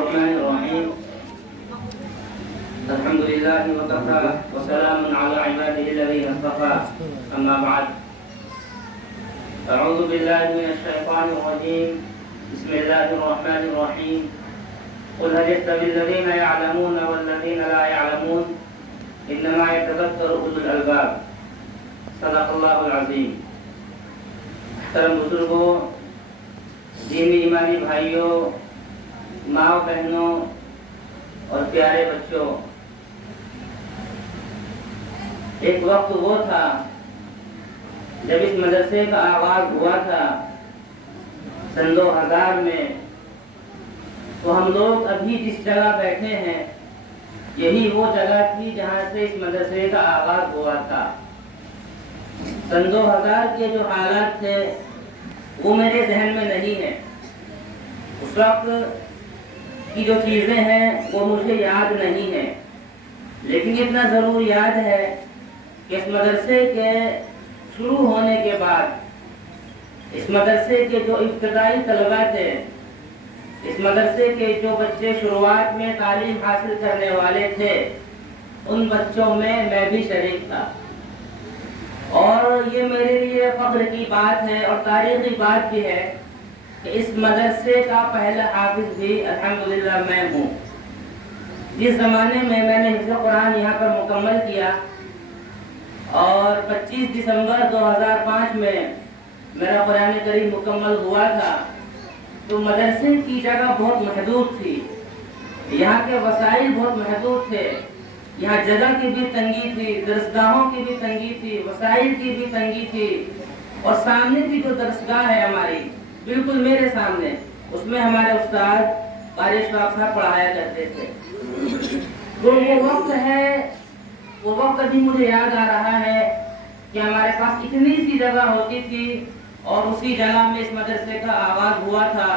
الرحمن الرحيم الحمد لله وكفى وسلام على عباده الذين اصطفى أما بعد أعوذ بالله من الشيطان الرجيم بسم الله الرحمن الرحيم قل هل يستوي الذين يعلمون والذين لا يعلمون إنما يتذكر أولو الألباب صدق الله العظيم. محترم بزرگوں، دینی ایمانی بھائیوں، ماں بہنوں اور پیارے بچوں، ایک وقت وہ تھا جب اس مدرسے کا آغاز ہوا تھا سن 2000 میں، تو ہم لوگ ابھی جس جگہ بیٹھے ہیں یہی وہ جگہ تھی جہاں سے اس مدرسے کا آغاز ہوا تھا. سن 2000 کے جو حالات تھے وہ میرے ذہن میں نہیں ہیں. اس وقت کی جو چیزیں ہیں وہ مجھے یاد نہیں ہیں، لیکن اتنا ضرور یاد ہے کہ اس مدرسے کے شروع ہونے کے بعد اس مدرسے کے جو ابتدائی طلبہ تھے، اس مدرسے کے جو بچے شروعات میں تعلیم حاصل کرنے والے تھے، ان بچوں میں بھی شریک تھا. اور یہ میرے لیے فخر کی بات ہے اور تاریخی بات بھی ہے کہ اس مدرسے کا پہلا حافظ بھی الحمدللہ میں ہوں. جس زمانے میں نے حفظ قرآن یہاں پر مکمل کیا اور 25 دسمبر 2005 میں میرا قرآن کریم مکمل ہوا تھا، تو مدرسے کی جگہ بہت محدود تھی، یہاں کے وسائل بہت محدود تھے، یہاں جگہ کی بھی تنگی تھی، درسگاہوں کی بھی تنگی تھی، وسائل کی بھی تنگی تھی. اور سامنے کی جو درسگاہ ہے ہماری بالکل میرے سامنے، اس میں ہمارے استاد قاری اشفاق صاحب پڑھایا کرتے تھے. تو وہ وقت ابھی مجھے یاد آ رہا ہے کہ ہمارے پاس اتنی سی جگہ ہوتی تھی اور اسی جگہ میں اس مدرسے کا آغاز ہوا تھا.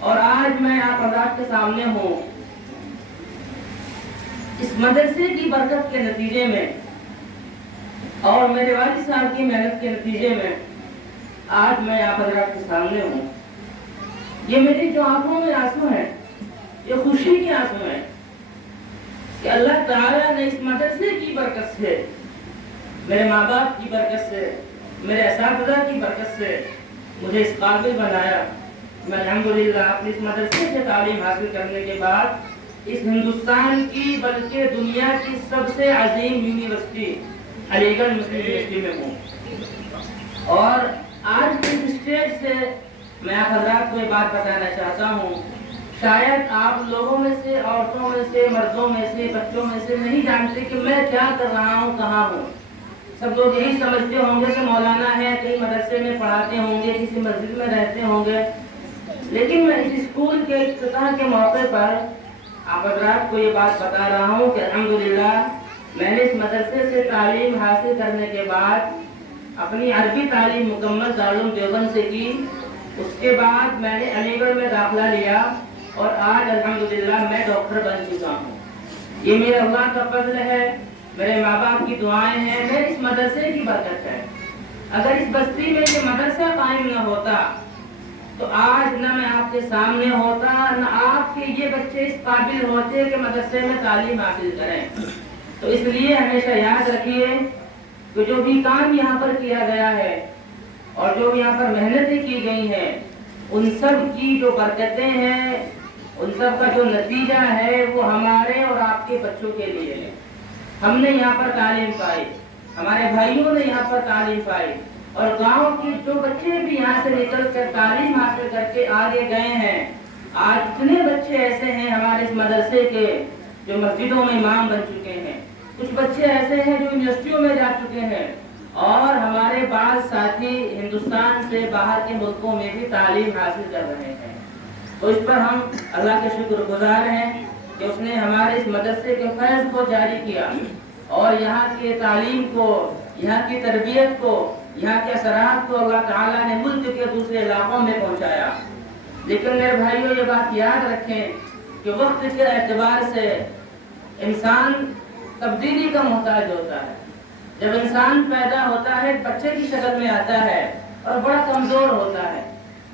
اور آج میں آپ حضرات کے سامنے ہوں اس مدرسے کی برکت کے نتیجے میں اور میرے والد صاحب کی محنت کے نتیجے میں آج میں آپ حضرات کے سامنے ہوں. یہ میری جو آنکھوں میں آنسو ہیں یہ خوشی کے آنسو ہیں کہ اللہ تعالیٰ نے اس مدرسے کی برکت سے، میرے ماں باپ کی برکت سے، میرے اساتذہ کی برکت سے مجھے اس قابل بنایا. میں الحمدللہ اپنی اس مدرسے سے تعلیم حاصل کرنے کے بعد اس ہندوستان کی بلکہ دنیا کی سب سے عظیم یونیورسٹی علی گڑھ مسلم یونیورسٹی میں ہوں. اور آج کے اسٹیج سے میں آپ حضرات کو یہ بات بتانا چاہتا ہوں، شاید آپ لوگوں میں سے، عورتوں میں سے، مردوں میں سے، بچوں میں سے نہیں جانتے کہ میں کیا کر رہا ہوں، کہاں ہوں. سب لوگ یہی سمجھتے ہوں گے کہ مولانا ہے، کئی مدرسے میں پڑھاتے ہوں گے، کسی مسجد میں رہتے ہوں گے. لیکن میں اس اسکول کے افتتاح کے موقع پر آپ حضرات کو یہ بات بتا رہا ہوں کہ الحمدللہ میں نے اس مدرسے سے تعلیم حاصل کرنے کے بعد اپنی عربی تعلیم مکمل دارالعلوم دیوبند سے کی. اس کے بعد میں نے علی گڑھ میں داخلہ لیا اور آج الحمدللہ میں ڈاکٹر بن چکا ہوں. یہ میرے اللہ کا فضل ہے، میرے ماں باپ کی دعائیں ہیں، میرے اس مدرسے کی برکت ہے. اگر اس بستی میں یہ مدرسہ قائم نہ ہوتا تو آج نہ میں آپ کے سامنے ہوتا، نہ آپ کے یہ بچے اس قابل ہوتے کہ مدرسے میں تعلیم حاصل کریں. تو اس لیے ہمیشہ یاد رکھیے کہ جو بھی کام یہاں پر کیا گیا ہے اور جو یہاں پر محنتیں کی گئی ہیں، ان سب کی جو برکتیں ہیں، ان سب کا جو نتیجہ ہے وہ ہمارے اور آپ کے بچوں کے لیے ہے. ہم نے یہاں پر تعلیم پائی، ہمارے بھائیوں نے یہاں پر تعلیم پائی، اور گاؤں کے جو بچے بھی یہاں سے نکل کر تعلیم حاصل کر کے آگے گئے ہیں. آج اتنے بچے ایسے ہیں ہمارے اس مدرسے کے جو مسجدوں میں امام بن چکے ہیں، کچھ بچے ایسے ہیں جو یونیورسٹیوں میں جا چکے ہیں، اور ہمارے بعض ساتھی ہندوستان سے باہر کے ملکوں میں بھی تعلیم حاصل کر رہے ہیں. تو اس پر ہم اللہ کے شکر گزار ہیں کہ اس نے ہمارے اس مدرسے کے فیض کو جاری کیا اور یہاں کی تعلیم کو، یہاں کی تربیت کو، یہاں کے اثرات کو اللہ تعالیٰ نے ملک کے دوسرے علاقوں میں پہنچایا. لیکن میرے بھائیوں یہ بات یاد رکھیں کہ وقت کے اعتبار سے انسان تبدیلی کا محتاج ہوتا ہے. جب انسان پیدا ہوتا ہے بچے کی شکل میں آتا ہے اور بڑا کمزور ہوتا ہے،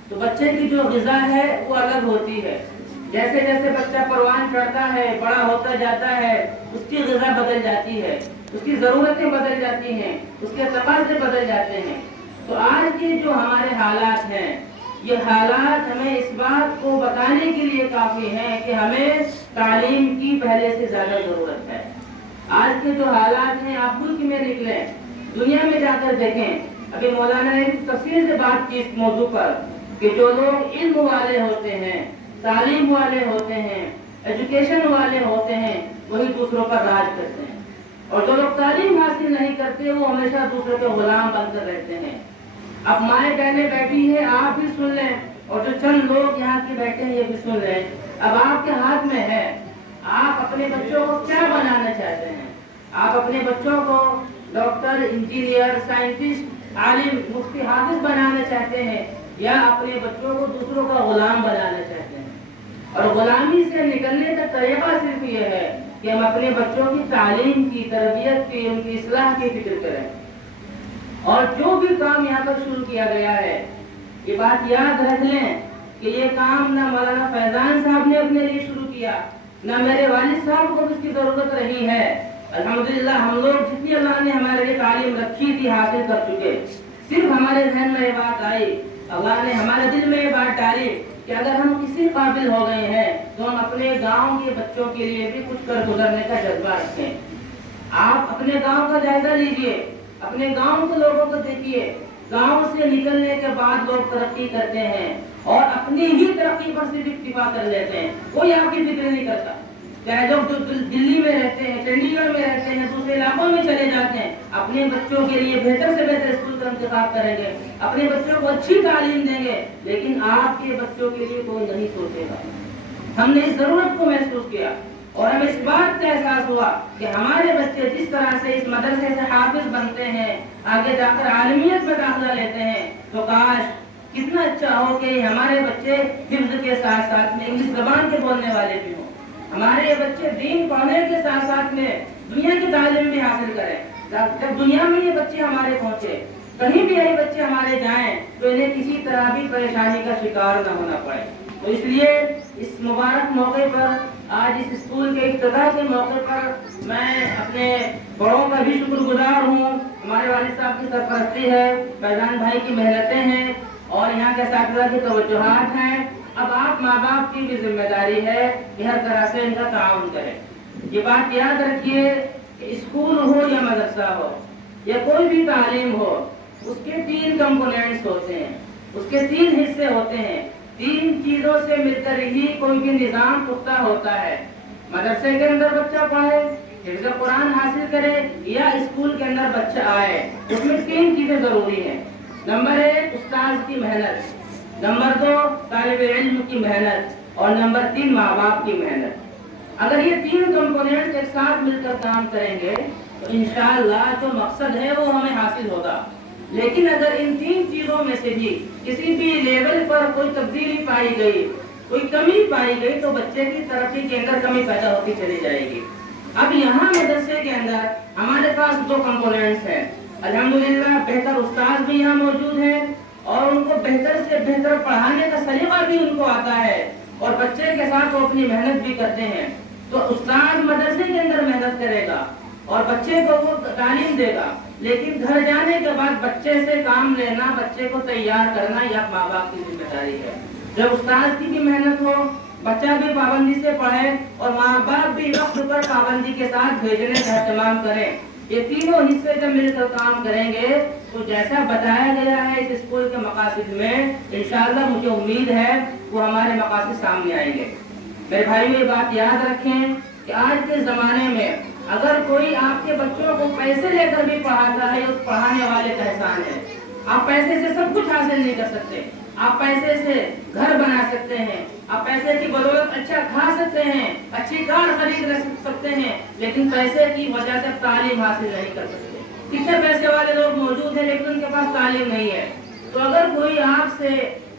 تو بچے کی جو غذا ہے وہ الگ ہوتی ہے. جیسے جیسے بچہ پروان چڑھتا ہے، بڑا ہوتا جاتا ہے، اس کی غذا بدل جاتی ہے، اس کی ضرورتیں بدل جاتی ہیں، اس کے تقاضے بدل جاتے ہیں۔ تو آج کے جو ہمارے حالات ہیں، یہ حالات ہمیں اس بات کو بتانے کے لیے کافی ہیں کہ ہمیں تعلیم کی پہلے سے زیادہ ضرورت ہے۔ آج کے جو حالات ہیں، آپ ملک میں نکلیں، دنیا میں جا کر دیکھیں۔ ابھی مولانا نے تفصیل سے بات کی اس موضوع پر کہ جو لوگ علم والے ہوتے ہیں، تعلیم والے ہوتے ہیں، ایجوکیشن والے ہوتے ہیں، وہی دوسروں پر راج کرتے ہیں، اور جو لوگ تعلیم حاصل نہیں کرتے وہ ہمیشہ دوسروں کے غلام بن کر رہتے ہیں۔ اب مائیں بہنیں بیٹھی ہیں، آپ بھی سن لیں، اور جو چند لوگ یہاں کے بیٹھے ہیں یہ بھی سن لیں۔ اب آپ کے ہاتھ میں ہے، آپ اپنے بچوں کو کیا بنانا چاہتے ہیں؟ آپ اپنے بچوں کو ڈاکٹر، انجینئر، سائنٹسٹ، عالم، مفتی، حافظ بنانا چاہتے ہیں، یا اپنے بچوں کو دوسروں کا غلام بنانا چاہتے ہیں؟ اور غلامی سے نکلنے کا طریقہ صرف یہ ہے کہ ہم اپنے بچوں کی تعلیم کی، تربیت کی، ان کی اصلاح کی فکر کریں۔ اور جو بھی کام یہاں پر شروع کیا گیا ہے، یہ بات یاد رکھ لیں کہ یہ کام نہ مولانا فیضان صاحب نے اپنے لیے شروع کیا، نہ میرے والد صاحب کو اس کی ضرورت رہی ہے۔ الحمدللہ ہم لوگ جتنی اللہ نے ہمارے لیے تعلیم رکھی تھی حاصل کر چکے۔ صرف ہمارے ذہن میں یہ بات آئی، اللہ نے ہمارے دل میں یہ بات ڈالی کہ اگر ہم کسی قابل ہو گئے ہیں تو ہم اپنے گاؤں کے بچوں کے لیے بھی کچھ کر گزرنے کا جذبہ رکھیں۔ آپ اپنے گاؤں کا جائزہ لیجئے، اپنے گاؤں کے لوگوں کو دیکھیے۔ گاؤں سے نکلنے کے بعد لوگ ترقی کرتے ہیں اور اپنی ہی ترقی پر صرف اکتفا کر لیتے ہیں، کوئی آپ کی فکر نہیں کرتا۔ چاہے جو دلی میں رہتے ہیں، چنڈی گڑھ میں رہتے ہیں، دوسرے علاقوں میں چلے جاتے ہیں، اپنے بچوں کے لیے بہتر سے بہتر اسکول کا انتخاب کریں گے، اپنے بچوں کو اچھی تعلیم دیں گے، لیکن آپ کے بچوں کے لیے کوئی نہیں سوچے گا۔ ہم نے اس ضرورت کو محسوس کیا اور ہمیں اس بات کا احساس ہوا کہ ہمارے بچے جس طرح سے اس مدرسے سے حافظ بنتے ہیں، آگے جا کر عالمیت میں داخلہ لیتے ہیں، تو کاش کتنا اچھا ہو کہ ہمارے بچے حفظ کے ساتھ ساتھ میں انگلش زبان کے بولنے والے بھی ہوں، ہمارے یہ بچے دین پڑھنے کے ساتھ ساتھ میں دنیا کی تعلیم بھی حاصل کریں۔ جب دنیا میں یہ بچے ہمارے پہنچے، کہیں بھی یہ بچے ہمارے جائیں تو انہیں کسی طرح بھی پریشانی کا شکار نہ ہونا پڑے۔ تو اس لیے اس مبارک موقع پر، آج اس اسکول کے افتتاح کے موقع پر، میں اپنے بڑوں کا بھی شکر گزار ہوں۔ ہمارے والد صاحب کی سرپرستی ہے، فیضان بھائی کی محنتیں ہیں، اور یہاں کے اساتذہ کی توجہات ہیں۔ اب آپ ماں باپ کی بھی ذمہ داری ہے کہ ہر طرح سے ان کا تعاون کریں۔ یہ بات یاد رکھیے کہ اسکول ہو یا مدرسہ ہو یا کوئی بھی تعلیم ہو، اس کے 3 کمپوننٹس ہوتے ہیں، اس کے 3 حصے ہوتے ہیں۔ 3 چیزوں سے مل کر ہی کوئی بھی نظام پختہ ہوتا ہے۔ مدرسے کے اندر بچہ پڑھے، حفظ قرآن حاصل کرے، یا اسکول کے اندر بچہ آئے، اس میں 3 چیزیں ضروری ہیں۔ نمبر 1 استاذ کی محنت، نمبر 2 طالب علم کی محنت، اور نمبر 3 ماں باپ کی محنت۔ اگر یہ 3 کمپوننٹس ایک ساتھ مل کر کام کریں گے تو انشاءاللہ جو مقصد ہے وہ ہمیں حاصل ہوگا۔ لیکن اگر ان 3 چیزوں میں سے بھی کسی بھی لیول پر کوئی تبدیلی پائی گئی، کوئی کمی پائی گئی، تو بچے کی ترقی کے اندر کمی پیدا ہوتی چلی جائے گی۔ اب یہاں مدرسے کے اندر ہمارے پاس 2 کمپوننٹس ہیں۔ الحمدللہ بہتر استاد بھی یہاں موجود ہیں، اور ان کو بہتر سے بہتر پڑھانے کا سلیقہ بھی ان کو آتا ہے، اور بچے کے ساتھ وہ اپنی محنت بھی کرتے ہیں۔ تو استاد مدرسے کے اندر محنت کرے گا اور بچے کو وہ تعلیم دے گا، لیکن گھر جانے کے بعد بچے سے کام لینا، بچے کو تیار کرنا، یہ ماں باپ کی ذمہ داری ہے۔ جب استاد کی بھی محنت ہو، بچہ بھی پابندی سے پڑھے، اور ماں باپ بھی وقت پر پابندی کے ساتھ بھیجنے کا اہتمام کریں، یہ تینوں حصے جب مل کر کام کریں گے تو جیسا بتایا گیا ہے اس اسکول کے مقاصد میں، انشاءاللہ مجھے امید ہے وہ ہمارے مقاصد سامنے آئیں گے۔ میرے بھائیو یہ بات یاد رکھیں کہ آج کے زمانے میں اگر کوئی آپ کے بچوں کو پیسے لے کر بھی پڑھاتا ہے، اس پڑھانے والے کا احسان ہے۔ آپ پیسے سے سب کچھ حاصل نہیں کر سکتے، آپ پیسے سے گھر بنا سکتے ہیں، آپ پیسے کی بدولت اچھا کھا سکتے ہیں، اچھی کار خرید سکتے ہیں، لیکن پیسے کی وجہ سے تعلیم حاصل نہیں کر سکتے۔ کتنے پیسے والے لوگ موجود ہیں لیکن ان کے پاس تعلیم نہیں ہے۔ تو اگر کوئی آپ سے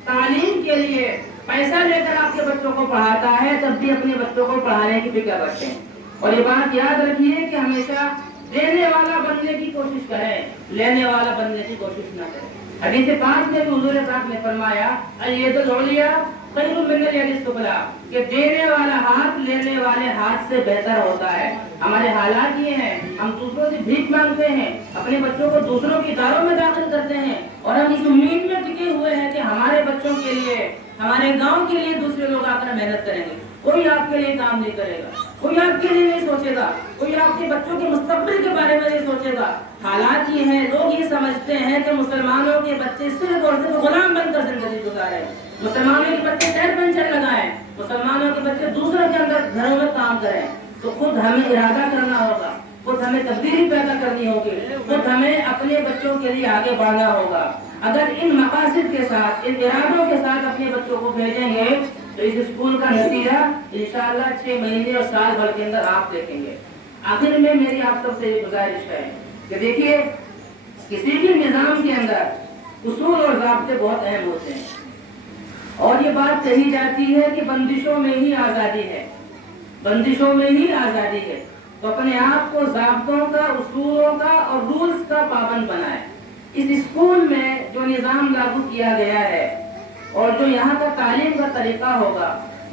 تعلیم کے لیے پیسہ لے کر آپ کے بچوں کو پڑھاتا ہے، تب بھی اپنے بچوں کو پڑھانے کی فکر رکھیں، اور یہ بات یاد رکھیے کہ ہمیشہ دینے والا بننے کی کوشش کریں، لینے والا بننے کی کوشش نہ کریں۔ حدیث پاک میں بھی حضور پاک نے فرمایا، الید العلیٰ خیر من الید السفلی کہ دینے والا ہاتھ لینے والے ہاتھ سے بہتر ہوتا ہے. ہمارے حالات یہ ہیں, ہم دوسروں سے بھیک مانگتے ہیں, اپنے بچوں کو دوسروں کی اداروں میں داخل کرتے ہیں, اور ہم اس امید میں ٹکے ہوئے ہیں کہ ہمارے بچوں کے لیے, ہمارے گاؤں کے لیے دوسرے لوگ آ کر محنت کریں گے. کوئی آپ کے لیے کام نہیں کرے گا, کوئی آپ کے لیے نہیں سوچے گا, کوئی آپ کے بچوں کے مستقبل کے بارے میں نہیں سوچے گا. حالات یہ ہیں, لوگ یہ سمجھتے ہیں کہ مسلمانوں کے بچے صرف اور صرف غلام بن کر زندگی گزارے, مسلمانوں کے بچے ٹیر پنچر لگائیں, مسلمانوں کے بچے دوسروں کے اندر گھروں میں کام کریں. تو خود ہمیں ارادہ کرنا ہوگا, خود ہمیں تبدیلی پیدا کرنی ہوگی, خود ہمیں اپنے بچوں کے لیے آگے بڑھنا ہوگا. اگر ان مقاصد کے ساتھ, ان ارادوں کے ساتھ اپنے بچوں کو بھیجیں گے تو اس اسکول کا نتیجہ انشاءاللہ 6 مہینے اور سال بھر کے اندر آپ دیکھیں گے. آخر میں میری آپ سب سے یہ گزارش ہے کہ دیکھیے, کسی بھی نظام کے اندر اصول اور ضابطے بہت اہم ہوتے ہیں, اور یہ بات کہی جاتی ہے کہ بندشوں میں ہی آزادی ہے, بندشوں میں ہی آزادی ہے. تو اپنے آپ کو ضابطوں کا, اصولوں کا اور رولز کا پابند بنائیں. اس اسکول میں جو نظام لاگو کیا گیا ہے اور جو یہاں کا تعلیم کا طریقہ ہوگا,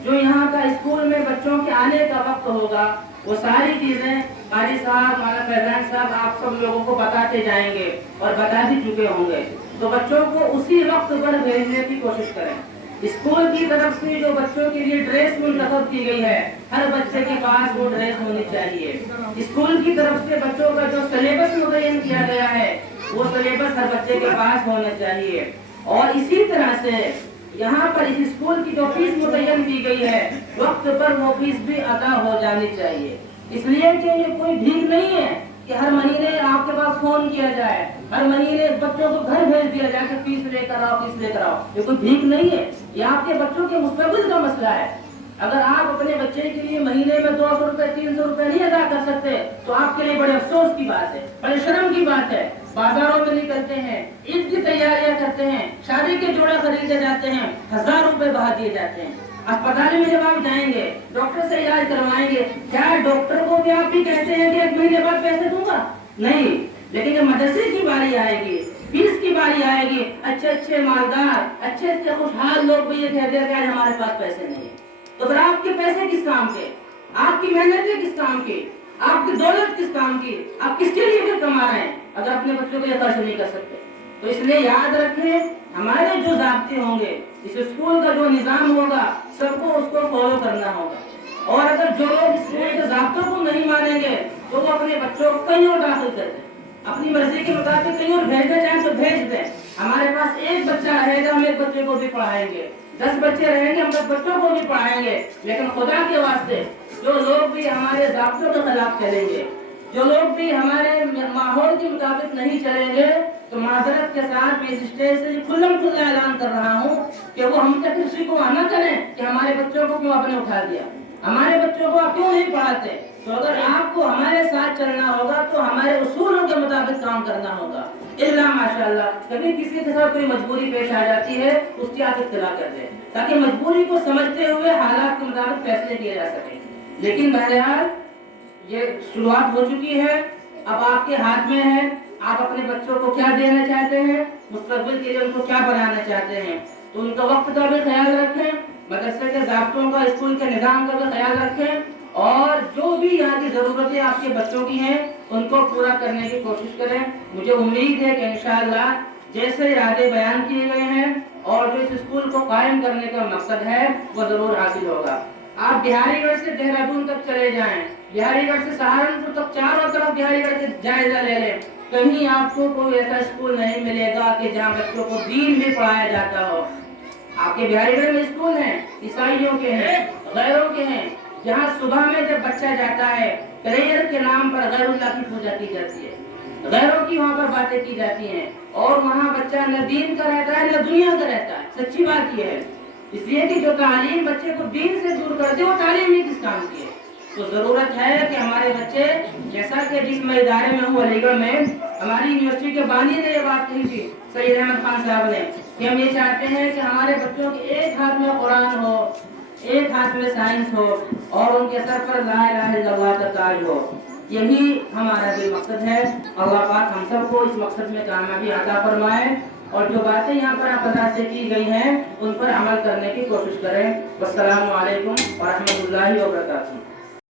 جو یہاں کا اسکول میں بچوں کے آنے کا وقت ہوگا, وہ ساری چیزیں قاری صاحب, مولانا فیضان صاحب آپ سب لوگوں کو بتاتے جائیں گے اور بتا بھی چکے ہوں گے. تو بچوں کو اسی وقت پر بھیجنے کی کوشش کریں. اسکول کی طرف سے جو بچوں کے لیے ڈریس منتخب کی گئی ہے, ہر بچے کے پاس وہ ڈریس ہونی چاہیے. اسکول کی طرف سے بچوں کا جو سلیبس متعین کیا گیا ہے, وہ سلیبس ہر بچے کے پاس ہونا چاہیے. اور اسی طرح سے یہاں پر اس اسکول کی جو فیس متعین کی گئی ہے, وقت پر وہ فیس بھی ادا ہو جانی چاہیے. اس لیے کہ یہ کوئی بھیک نہیں ہے کہ ہر مہینے آپ کے پاس فون کیا جائے, ہر مہینے بچوں کو گھر بھیج دیا جائے کہ فیس لے کر آؤ, فیس لے کر آؤ. یہ کوئی بھیک نہیں ہے, یہ آپ کے بچوں کے مستقبل کا مسئلہ ہے. اگر آپ اپنے بچے کے لیے مہینے میں 200 روپے 300 روپے نہیں ادا کر سکتے تو آپ کے لیے بڑے افسوس کی بات ہے, بڑے شرم کی بات ہے. بازاروں میں نکلتے ہیں, عید کی تیاریاں کرتے ہیں, شادی کے جوڑے خریدے جاتے ہیں, 1000 روپے بہا دیے جاتے ہیں. اسپتال میں جب آپ جائیں گے, ڈاکٹر سے علاج کروائیں گے, کیا ڈاکٹر کو بھی آپ بھی کہتے ہیں کہ 1 مہینے بعد پیسے دوں گا؟ نہیں. لیکن جب مدرسے کی باری آئے گی, فیس کی باری آئے گی, اچھے اچھے مالدار, اچھے اچھے خوشحال لوگ بھی یہ کہتے ہیں کہ آج ہمارے پاس پیسے نہیں ہیں. تو پھر آپ کے پیسے کس کام کے, آپ کی محنتیں کس کام کی, آپ کی دولت کس کام کی, آپ کس کے لیے پھر کما رہے ہیں اگر اپنے بچوں کو یہ خرچ نہیں کر سکتے؟ تو اس لیے یاد رکھیں, ہمارے جو ضابطے ہوں گے, اس اسکول کا جو نظام ہوگا, سب کو اس کو فالو کرنا ہوگا. اور اگر جو لوگ اسکول کے ضابطوں کو نہیں مانیں گے تو وہ اپنے بچوں کو کہیں اور داخل کر دیں, اپنی مرضی کے مطابق کہیں اور بھیجنا چاہیں تو بھیج دیں. ہمارے پاس ایک بچہ رہے گا, ہم ایک بچے کو بھی پڑھائیں گے, 10 بچے رہیں گے, ہم 10 بچوں کو بھی پڑھائیں گے. لیکن خدا کے واسطے جو لوگ بھی ہمارے ضابطوں کے خلاف چلیں گے, جو لوگ بھی ہمارے ماحول کے مطابق نہیں چلیں گے, تو معذرت کے ساتھ میں اس اسٹیج سے کھلم کھلا اعلان کر رہا ہوں کہ وہ ہم تک شکوہ نہ کریں کہ ہمارے بچوں کو کیوں آپ نے اٹھا دیا, ہمارے بچوں کو آپ کیوں نہیں پڑھاتے. تو اگر آپ کو ہمارے ساتھ چلنا ہوگا تو ہمارے اصولوں کے مطابق کام کرنا ہوگا. الا ماشاءاللہ کبھی کسی کے ساتھ کوئی مجبوری پیش آ جاتی ہے, اس کی آپ اطلاع کر دیں تاکہ مجبوری کو سمجھتے ہوئے حالات کے مطابق فیصلے کیے جا سکیں. لیکن بہرحال یہ شروعات ہو چکی ہے, اب آپ کے ہاتھ میں ہے, آپ اپنے بچوں کو کیا دینا چاہتے ہیں, مستقبل کے لیے ان کو کیا بنانا چاہتے ہیں. تو ان کا وقت کا بھی خیال رکھیں, مدرسے کے ضابطوں کا, اسکول کے نظام کا بھی خیال رکھیں, اور جو بھی یہاں کی ضرورتیں آپ کے بچوں کی ہیں ان کو پورا کرنے کی کوشش کریں. مجھے امید ہے کہ انشاءاللہ جیسے ارادے بیان کیے گئے ہیں اور جو اس اسکول کو قائم کرنے کا مقصد ہے وہ ضرور حاصل ہوگا. آپ بہاری گڑھ سے دہرادون تک چلے جائیں, بہاری گڑھ سے سہارنپور تک, چاروں طرف بہاری گڑھ کے جائزہ لے لیں, کہیں آپ کو کوئی ایسا اسکول نہیں ملے گا کہ جہاں بچوں کو دین بھی پڑھایا جاتا ہو. آپ کے بہاری گڑھ میں اسکول ہیں, عیسائیوں کے ہیں, غیروں کے ہیں, جہاں صبح میں جب بچہ جاتا ہے پریئر کے نام پر غیر اللہ کی پوجا کی جاتی ہے, غیروں کی وہاں پر باتیں کی جاتی ہیں, اور وہاں بچہ نہ دین کا رہتا ہے نہ دنیا کا رہتا ہے. سچی بات یہ ہے, اس لیے کہ جو تعلیم بچے کو دین سے دور کر دے وہ تعلیم ہی کس کام کی ہے. تو ضرورت ہے کہ ہمارے بچے, جیسا کہ جس میں ادارے میں ہوں علی گڑھ میں, ہماری یونیورسٹی کے بانی نے یہ بات کہی تھی سید احمد خان صاحب نے, کہ ہم یہ چاہتے ہیں کہ ہمارے بچوں کے ایک ہاتھ میں قرآن ہو, ایک ہاتھ میں سائنس ہو, اور ان کے سر پر لا الہ الا اللہ کا تاج ہو. یہی ہمارا بھی مقصد ہے. اللہ پاک ہم سب کو اس مقصد میں کامیابی عطا فرمائے. اور جو باتیں یہاں پر آپ حضرات سے کی گئی ہیں ان پر عمل کرنے کی کوشش کریں۔ والسلام علیکم ورحمۃ اللہ وبرکاتہ۔